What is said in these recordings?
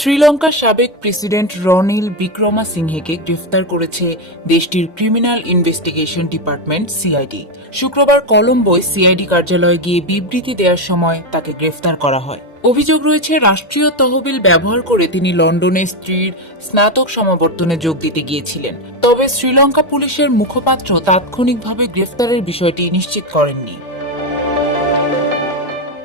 শ্রীলঙ্কার সাবেক প্রেসিডেন্ট রনিল বিক্রমাসিংহেকে গ্রেফতার করেছে দেশটির ক্রিমিনাল ইনভেস্টিগেশন ডিপার্টমেন্ট সিআইডি। শুক্রবার কলম্বোয় সিআইডি কার্যালয়ে গিয়ে বিবৃতি দেওয়ার সময় তাকে গ্রেফতার করা হয়। অভিযোগ রয়েছে, রাষ্ট্রীয় তহবিল ব্যবহার করে তিনি লন্ডনে স্ত্রীর স্নাতক সমাবর্তনে যোগ দিতে গিয়েছিলেন। তবে শ্রীলঙ্কা পুলিশের মুখপাত্র তাৎক্ষণিকভাবে গ্রেফতারের বিষয়টি নিশ্চিত করেননি।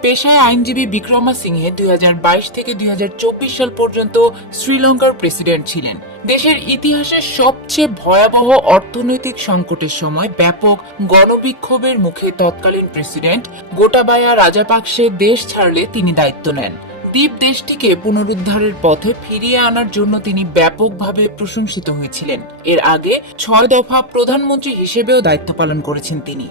পেশায় আইনজীবী বিক্রমাসিংহে 2022 থেকে 2024 সাল পর্যন্ত শ্রীলঙ্কার প্রেসিডেন্ট ছিলেন। দেশের ইতিহাসে সবচেয়ে ভয়াবহ অর্থনৈতিক সংকটের সময় ব্যাপক গণবিক্ষোভের মুখে তৎকালীন প্রেসিডেন্ট গোটাবায়া রাজাপাকসে দেশ ছাড়লে তিনি দায়িত্ব নেন। দ্বীপ দেশটিকে পুনরুদ্ধারের পথে ফিরিয়ে আনার জন্য তিনি ব্যাপকভাবে প্রশংসিত হয়েছিলেন। এর আগে 6 দফা প্রধানমন্ত্রী হিসেবেও দায়িত্ব পালন করেছেন তিনি।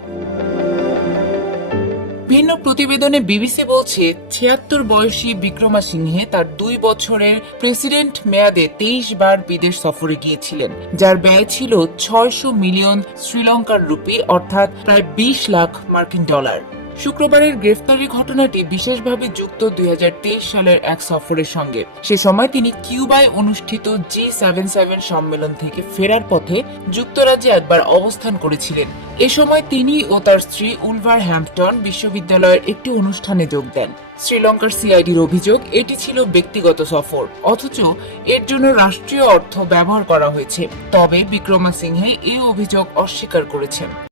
ভিন্ন প্রতিবেদনে বিবিসি বলছে, 76 বয়সী বিক্রমাসিংহে তার 2 বছরের প্রেসিডেন্ট মেয়াদে 23 বার বিদেশ সফরে গিয়েছিলেন, যার ব্যয় ছিল 600 মিলিয়ন শ্রীলঙ্কার রুপি, অর্থাৎ প্রায় 20 লাখ মার্কিন ডলার। শুক্রবারের গ্রেফতারি ঘটনাটি বিশেষভাবে যুক্ত 2023 সালের এক সফরের সঙ্গে। সে সময় তিনি কিউবায় অনুষ্ঠিত G77 সম্মেলন থেকে ফেরার পথে যুক্তরাজ্যে একবার অবস্থান করেছিলেন। এ সময় তিনি ও তার স্ত্রী উলভারহ্যাম্পটন বিশ্ববিদ্যালয়ের একটি অনুষ্ঠানে যোগ দেন। শ্রীলঙ্কার সিআইডির অভিযোগ, এটি ছিল ব্যক্তিগত সফর, অথচ এর জন্য রাষ্ট্রীয় অর্থ ব্যবহার করা হয়েছে। তবে বিক্রমাসিংহে এই অভিযোগ অস্বীকার করেছেন।